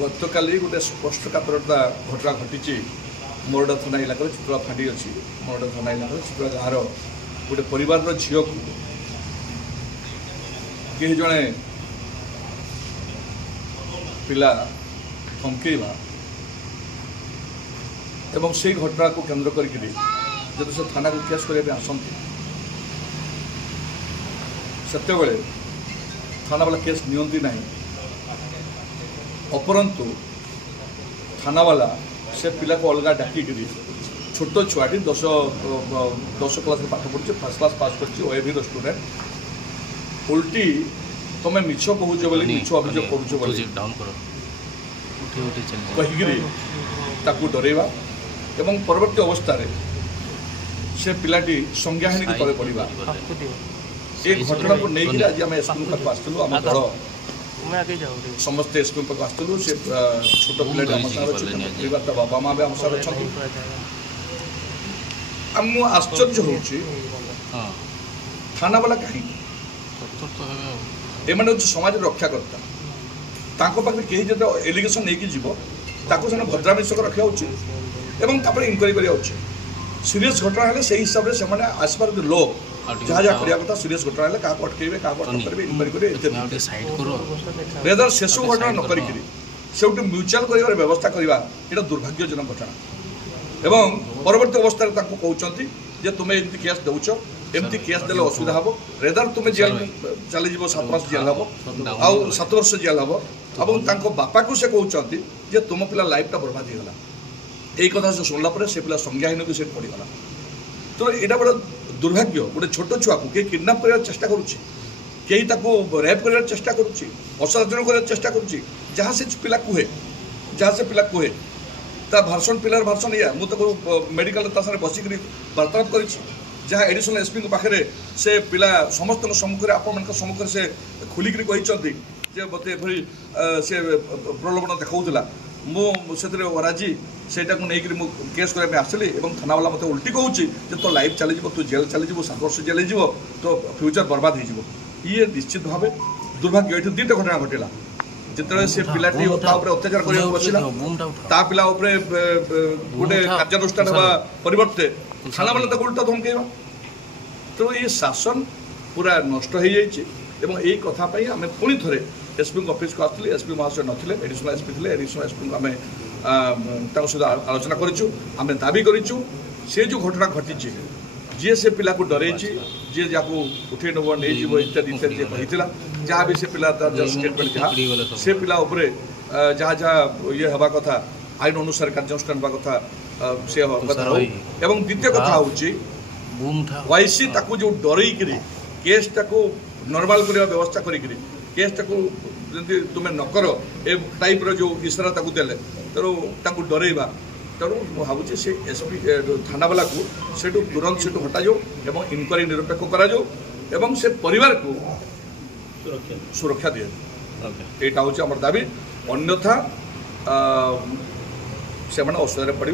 गतकाली गोटे स्पष्टकातरता घटना घटी मोरडा थाना इलाका चित्रा फाटी अच्छी मोरडा थाना इलाका चित्रा गाँव गोटे परिवार झील को कहीं जड़े पिला धमकेवा एवं से घटना को केन्द्र करी जब से थाना को केस करने आसती सेते थाना वाला केस नियंती ना अपरंतु थाना वाला से पिला को अलग डाकिक छोट छुआटी 10 क्लास पाठ पढ़ी फर्स्ट क्लास पास कर ओएबी स्टूडेंट उल्टी तुम मिछ कहूच बोली मिछ अभियोग कहीकि डरवा एवं परवर्ती अवस्था से पिलाटी संज्ञाहीन तले पड़ा ये घटना को लेकिन आज आम एसपी पाक आसलु आम दल समस्ते एसपी पाक आसलु से छोट पिलाटी बाबा माँ भी आम साथ अच्छा आम आश्चर्य होची थाना वाला कहीं एम समाज रक्षाकर्ता पाखे कहीं जो एलिगेसन नहीं जीव से भद्रामिशक रखा एवं इनक्वारी करा सीरीयस घटना है से हिसाब से आसपार लोग जहाँ जहाँ करने कथा सीरीयस घटना है क्या अटकईबे क्या अटकईबे इनक्वारी करें रेदर शेष घटना न करी से म्यूचुआल कर व्यवस्था करवा ये दुर्भाग्यजनक घटना एवं परवर्ती अवस्था कहते जे तुम्हें एमती केस दौच एमती केस देले असुविधा हम रेदर तुम्हें जेल चली 7 मास जेल हम आउ 7 वर्ष जेल हम और बापा को से कहते जे तुम पिला लाइफटा बर्बाद होगा यही कथा से शुणला से पिला संज्ञाहीन भी से पड़गला तो यहाँ बड़ा दुर्भाग्य गोटे छोट छुआ को कहीं किडनाप कर चेष्टा करुच्ची कहीं रेप कर चेष्टा करुच्ची असाधारण कर चेष्टा करुच्ची जहाँ से पिला कहे ता भाषण पिलार भाषण या मुझे मेडिकल बसिक वार्तालाप कर जहाँ एडिशनल एसपी पाखे से पिला समस्त सम्मुखें आपण सम्मुखें से खुलिक कहते जे मत एभली से प्रलोभन देखा मुझे राजी से केस करने आसली थाना वाला मत उल्टी कहूँ तो लाइफ चली तू जेल चली 7 वर्ष जेल जीव तो फ्यूचर बर्बाद हो ये निश्चित भाव दुर्भाग्य ये 2टा घटना घटला जिते से पिलाटी अत्याचार करने बसला ता पिला गोटे कार्यानुष्ठान हवा परिवर्ते थाना वाला उल्टा धमकेवा तो ये शासन पूरा नष्ट हो जाए यही कथापी आम पुणी थे एसपी ऑफिस को आसली एसपी महाशय नथिले एडिशनल एसपी थे एडिशनल एसपी को आम सहित आलोचना करूँ आम दाबी करूँ से जो घटना घटी जी से पिला को डर जी जहाँ उठे नब नहीं इत्यादि इत्यादि जी कही जहाँ भी से पिला स्टेटमेंट जहाँ से पिला जहाँ जहाँ ये हवा कथा आईन अनुसार कार्यानुष्ठान हवा कथा से एवं द्वितीय कथा हूँ वाईसी जो डरईक केसटा को नॉर्मल करने व्यवस्था करी केसटा को तुम्हें नकर ए टाइप जो इशारा देले तेणु डरइबा तेणु भावुँ से एसपी थाना वाला को से तुरंत से हटा जाओ एवं इनक्वारी निरपेक्ष करा एवं से परिवार को सुरक्षा दिए यहाँ हूँ आम दाबी अन्यथा से असुविधा पड़े